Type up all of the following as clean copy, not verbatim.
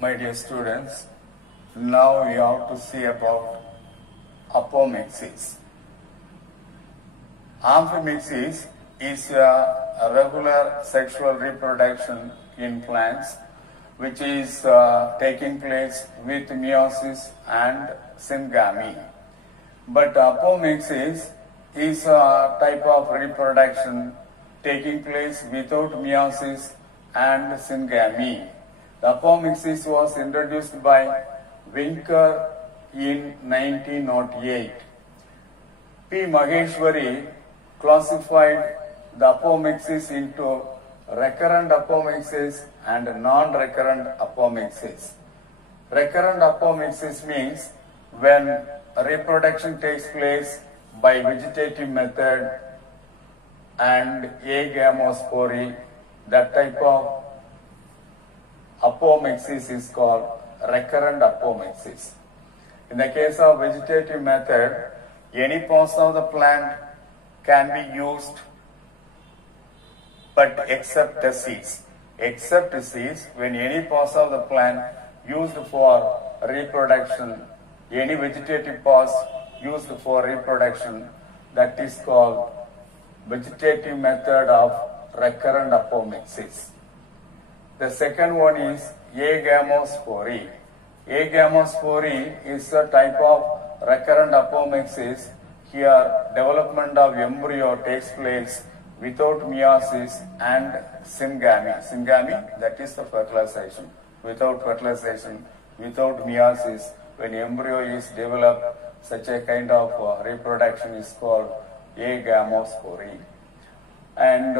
My dear students, now we have to see about apomixis. Amphimixis is a regular sexual reproduction in plants which is taking place with meiosis and syngamy. But apomixis is a type of reproduction taking place without meiosis and syngamy. The apomixis was introduced by Winker in 1908. P. Maheshwari classified the apomixis into recurrent apomixis and non-recurrent apomixis. Recurrent apomixis means when reproduction takes place by vegetative method and agamospory, that type of apomixis is called recurrent apomixis. In the case of vegetative method, any parts of the plant can be used but except the seeds. Except the seeds, when any parts of the plant used for reproduction, any vegetative parts used for reproduction, that is called vegetative method of recurrent apomixis. The second one is agamospory. Agamospory is a type of recurrent apomixis. Here, development of embryo takes place without meiosis and syngamy. Syngamy, that is the fertilization. Without fertilization, without meiosis, when embryo is developed, such a kind of reproduction is called agamospory. And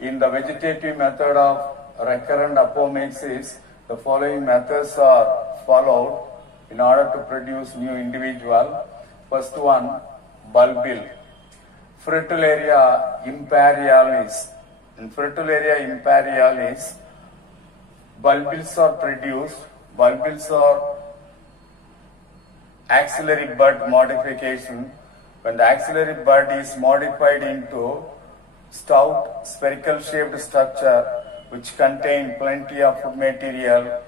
in the vegetative method of recurrent apomixis, the following methods are followed in order to produce new individual. First one, bulbil. Fritillaria imperialis. In Fritillaria imperialis, bulbils are produced. Bulbils are axillary bud modification. When the axillary bud is modified into stout spherical shaped structure which contain plenty of food material,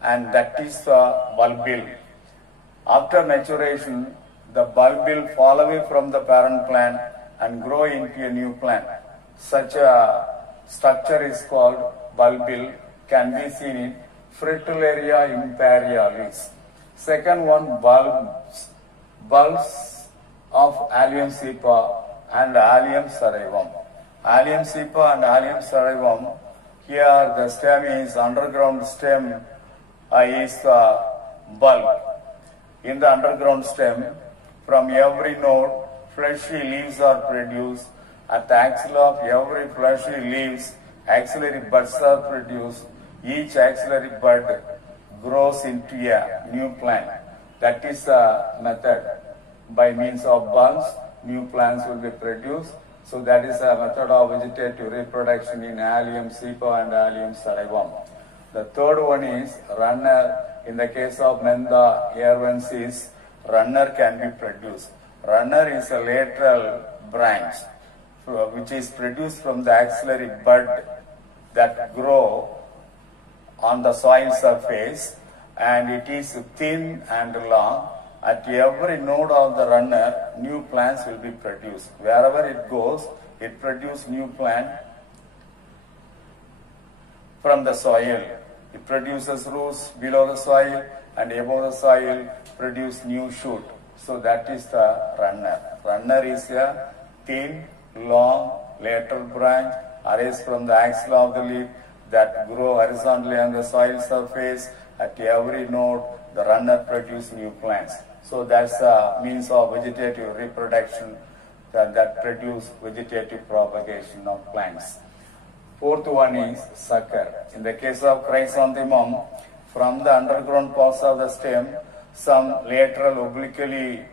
and that is the bulbil. After maturation, the bulbil fall away from the parent plant and grow into a new plant. Such a structure is called bulbil, can be seen in Fritillaria imperialis. Second one, bulbs. Bulbs of Allium cepa and Allium saraivum. Allium cepa and Allium saraivum, here the stem is underground stem is the bulb. In the underground stem, from every node, fleshy leaves are produced. At the axilla of every fleshy leaves, axillary buds are produced. Each axillary bud grows into a new plant. That is the method. By means of bulbs, new plants will be produced. So that is a method of vegetative reproduction in Allium cepa and Allium saraivum. The third one is runner. In the case of Mentha arvensis, runner can be produced. Runner is a lateral branch which is produced from the axillary bud that grow on the soil surface, and it is thin and long. At every node of the runner, new plants will be produced. Wherever it goes, it produces new plant from the soil. It produces roots below the soil, and above the soil produce new shoot. So that is the runner. Runner is a thin, long, lateral branch arise from the axilla of the leaf that grow horizontally on the soil surface. At every node, the runner produces new plants. So that's the means of vegetative reproduction that produce vegetative propagation of plants. Fourth one is sucker. In the case of chrysanthemum, from the underground parts of the stem, some lateral obliquely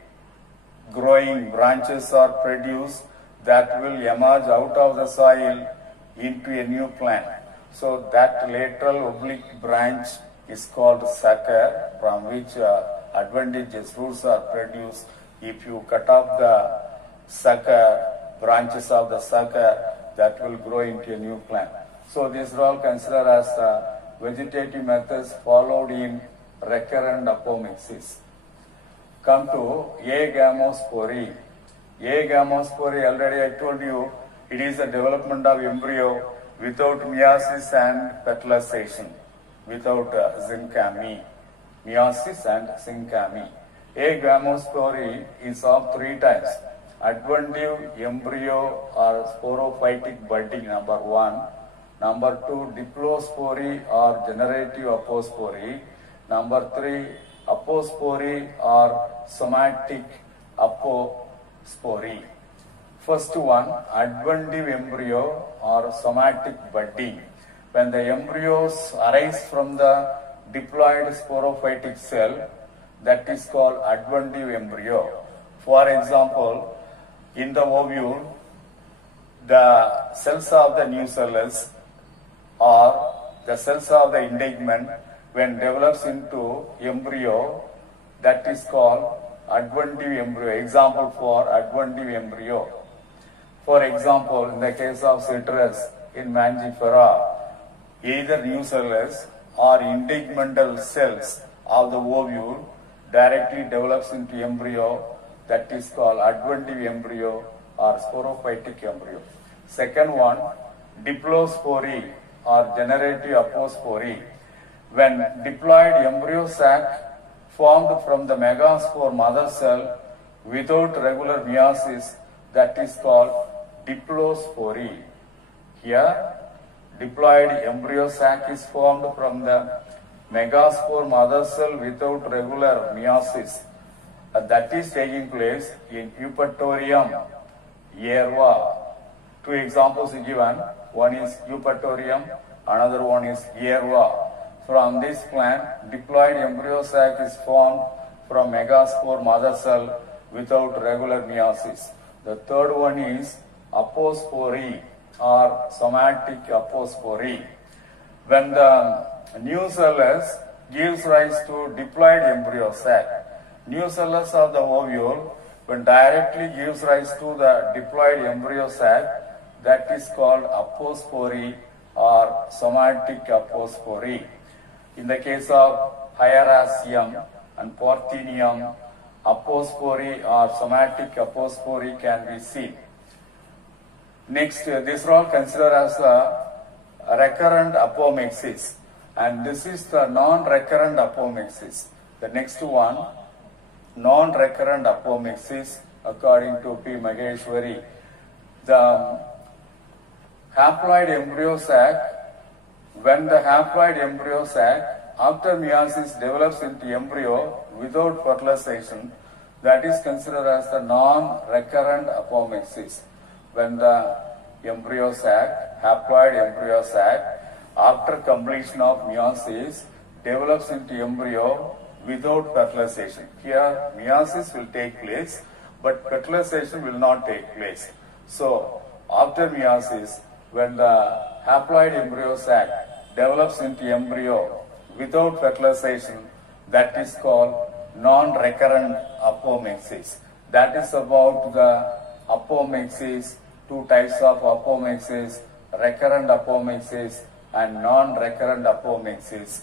growing branches are produced that will emerge out of the soil into a new plant. So that lateral oblique branch is called sucker, from which advantageous roots are produced. If you cut off the sucker, branches of the sucker, that will grow into a new plant. So these are all considered as vegetative methods followed in recurrent apomixis. Come to agamospory. Agamospory, already I told you, it is the development of embryo without meiosis and fertilization, without synchrony. Meiosis and synchrony. Agamospory is of 3 types. Adventive embryo or sporophytic budding, number 1. Number 2, diplospory or generative apospory. Number 3, apospory or somatic apospory. First one, adventive embryo or somatic budding. When the embryos arise from the diploid sporophytic cell, that is called adventive embryo. For example, in the ovule, the cells of the nucellus or the cells of the integument, when develops into embryo, that is called adventive embryo. Example for adventive embryo. For example, in the case of citrus in Mangifera, either nucellus or integumental cells of the ovule directly develops into embryo, that is called adventive embryo or sporophytic embryo. Second one, diplospory or generative apospory. When diploid embryo sac formed from the megaspore mother cell without regular meiosis, that is called diplospory. Here, diploid embryo sac is formed from the megaspore mother cell without regular meiosis. That is taking place in Eupatorium yerba. 2 examples are given. One is Eupatorium, another one is yerba. From this plant, diploid embryo sac is formed from megaspore mother cell without regular meiosis. The third one is apospory or somatic apospory. When the nucellus gives rise to diploid embryo sac, nucellus of the ovule, when directly gives rise to the diploid embryo sac, that is called apospory or somatic apospory. In the case of Hieracium and Porcinium, apospory or somatic apospory can be seen. Next, this is all considered as a recurrent apomixis, and this is the non-recurrent apomixis. The next one, non-recurrent apomixis, according to P. Maheshwari. The haploid embryo sac, when the haploid embryo sac after meiosis develops into embryo without fertilization, that is considered as the non-recurrent apomixis. When the embryo sac, haploid embryo sac, after completion of meiosis develops into embryo without fertilization. Here meiosis will take place, but fertilization will not take place. So after meiosis, when the haploid embryo sac develops into embryo without fertilization, that is called non-recurrent apomixis. That is about the apomixis, 2 types of apomixis, recurrent apomixis and non-recurrent apomixis.